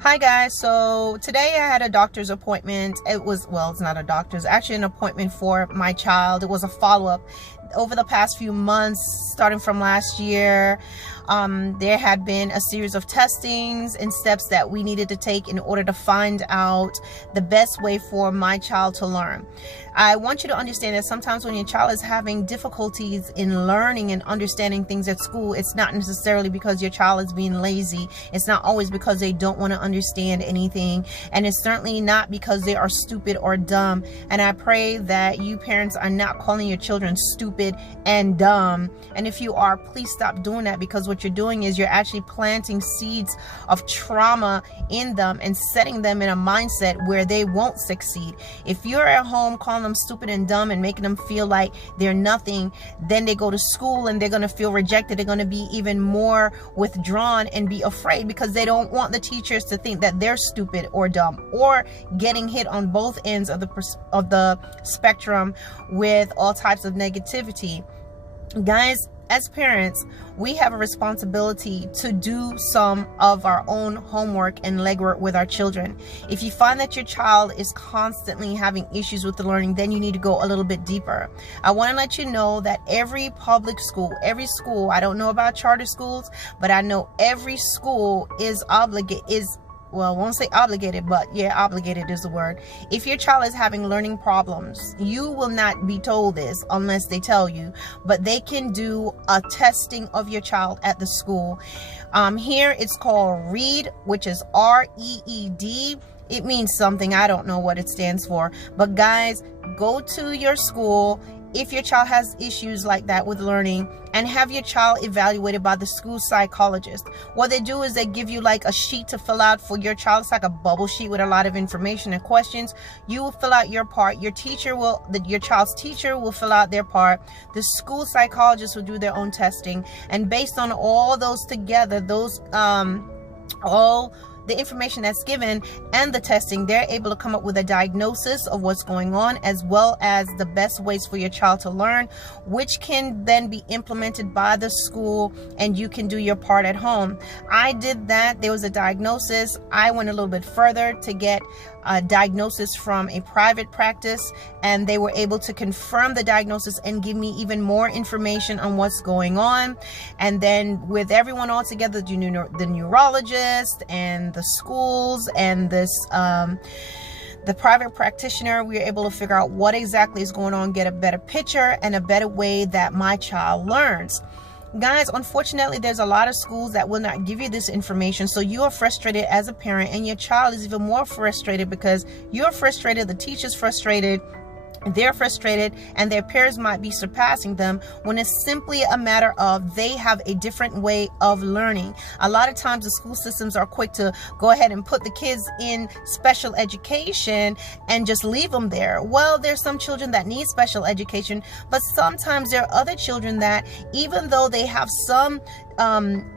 Hi guys, so today I had a doctor's appointment. It's not a doctor's, actually an appointment for my child. It was a follow-up. Over the past few months, starting from last year, there had been a series of testings and steps that we needed to take in order to find out the best way for my child to learn. I want you to understand that sometimes when your child is having difficulties in learning and understanding things at school, it's not necessarily because your child is being lazy. It's not always because they don't want to understand anything. And it's certainly not because they are stupid or dumb. And I pray that you parents are not calling your children stupid and dumb. And if you are, please stop doing that, because what you're doing is you're actually planting seeds of trauma in them and setting them in a mindset where they won't succeed. If you're at home calling them stupid and dumb and making them feel like they're nothing, then they go to school and they're going to feel rejected. They're going to be even more withdrawn and be afraid because they don't want the teachers to think that they're stupid or dumb, or getting hit on both ends of the spectrum with all types of negativity. Guys, as parents, we have a responsibility to do some of our own homework and legwork with our children. If you find that your child is constantly having issues with the learning, then you need to go a little bit deeper. I want to let you know that every public school, I don't know about charter schools, but I know every school is I won't say obligated, but yeah, obligated is the word. If your child is having learning problems, you will not be told this unless they tell you, but they can do a testing of your child at the school. Here it's called READ, which is R-E-E-D. It means something. I don't know what it stands for. But guys, go to your school if your child has issues like that with learning, and have your child evaluated by the school psychologist. What they do is they give you like a sheet to fill out for your child. It's like a bubble sheet with a lot of information and questions. You will fill out your part. Your child's teacher will fill out their part. The school psychologist will do their own testing. And based on all those together, all the information that's given and the testing, they're able to come up with a diagnosis of what's going on, as well as the best ways for your child to learn, which can then be implemented by the school, and you can do your part at home. I did that. There was a diagnosis. I went a little bit further to get a diagnosis from a private practice, and they were able to confirm the diagnosis and give me even more information on what's going on. And then with everyone all together, the neurologist and the schools and the private practitioner, we were able to figure out what exactly is going on, get a better picture and a better way that my child learns. Guys, unfortunately, there's a lot of schools that will not give you this information. So you are frustrated as a parent, and your child is even more frustrated because you're frustrated, the teacher's frustrated, they're frustrated, and their peers might be surpassing them, when it's simply a matter of they have a different way of learning. A lot of times the school systems are quick to go ahead and put the kids in special education and just leave them there. Well, there's some children that need special education, but sometimes there are other children that, even though they have some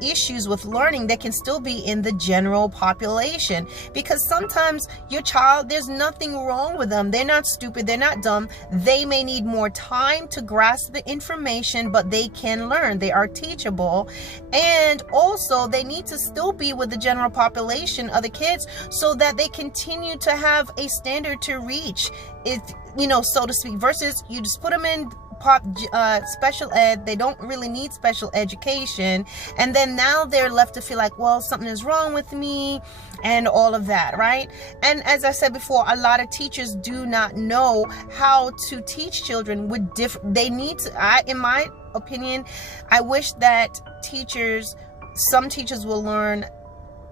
issues with learning, they can still be in the general population, because sometimes your child, there's nothing wrong with them. They're not stupid, they're not dumb. They may need more time to grasp the information, but they can learn. They are teachable. And also they need to still be with the general population of the kids so that they continue to have a standard to reach, so to speak, versus you just put them in special ed. They don't really need special education, and then now they're left to feel like, well, something is wrong with me and all of that, right? And as I said before, a lot of teachers do not know how to teach children with in my opinion, I wish that some teachers will learn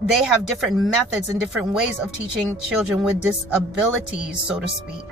they have different methods and different ways of teaching children with disabilities, so to speak,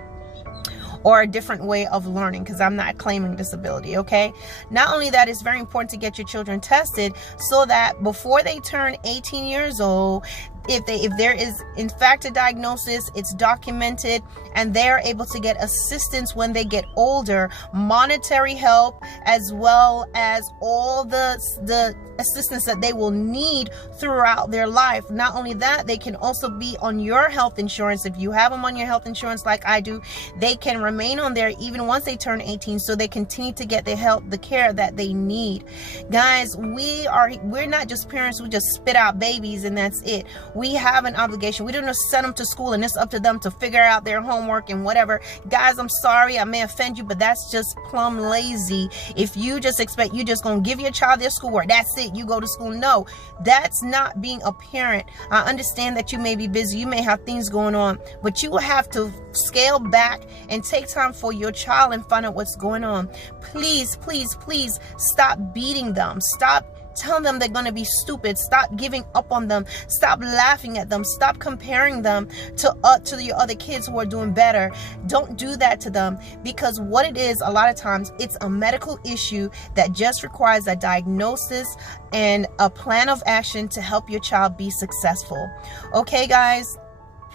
or a different way of learning, because I'm not claiming disability, okay? Not only that, it's very important to get your children tested so that before they turn 18 years old, if there is in fact a diagnosis, it's documented, and they're able to get assistance when they get older, monetary help, as well as all the assistance that they will need throughout their life. Not only that, they can also be on your health insurance. If you have them on your health insurance like I do, they can remain remain on there even once they turn 18, so they continue to get the care that they need. Guys, we're not just parents who just spit out babies and that's it. We have an obligation. We don't just send them to school and it's up to them to figure out their homework and whatever. Guys, I'm sorry, I may offend you, but that's just plumb lazy. If you just expect you just gonna give your child their schoolwork, that's it, you go to school. No, that's not being a parent. I understand that you may be busy, you may have things going on, but you will have to scale back and take time for your child and find out what's going on. Please, please, please stop beating them. Stop telling them they're going to be stupid. Stop giving up on them. Stop laughing at them. Stop comparing them to your other kids who are doing better. Don't do that to them, because what it is, a lot of times, it's a medical issue that just requires a diagnosis and a plan of action to help your child be successful. Okay, guys,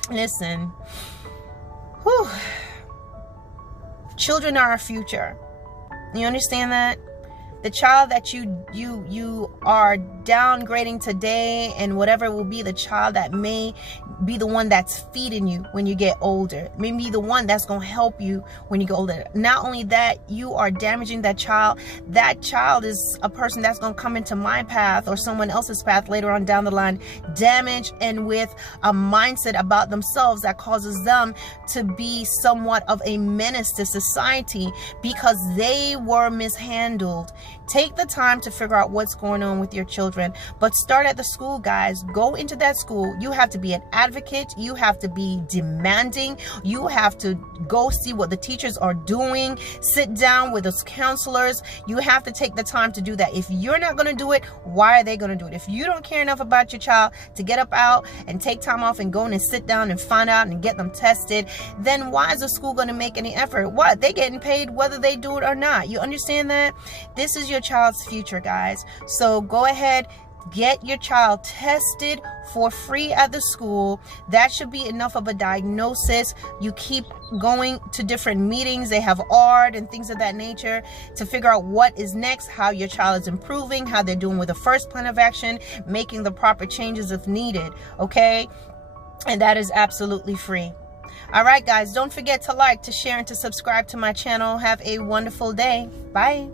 listen. Whew. Children are our future. You understand that? The child that you are downgrading today, and whatever will be the child that may be the one that's feeding you when you get older, maybe the one that's going to help you when you get older. Not only that, you are damaging that child. That child is a person that's going to come into my path or someone else's path later on down the line, damaged and with a mindset about themselves that causes them to be somewhat of a menace to society because they were mishandled. Take the time to figure out what's going on with your children, but start at the school, guys. Go into that school. You have to be an advocate. You have to be demanding. You have to go see what the teachers are doing. Sit down with those counselors. You have to take the time to do that. If you're not going to do it, why are they going to do it? If you don't care enough about your child to get up out and take time off and go in and sit down and find out and get them tested, then why is the school going to make any effort? What? They're getting paid whether they do it or not. You understand that? This is your child's future, guys. So go ahead, get your child tested for free at the school. That should be enough of a diagnosis. You keep going to different meetings. They have art and things of that nature to figure out what is next, how your child is improving, how they're doing with the first plan of action, making the proper changes if needed. Okay? And that is absolutely free. All right, guys, don't forget to like, to share, and to subscribe to my channel. Have a wonderful day. Bye.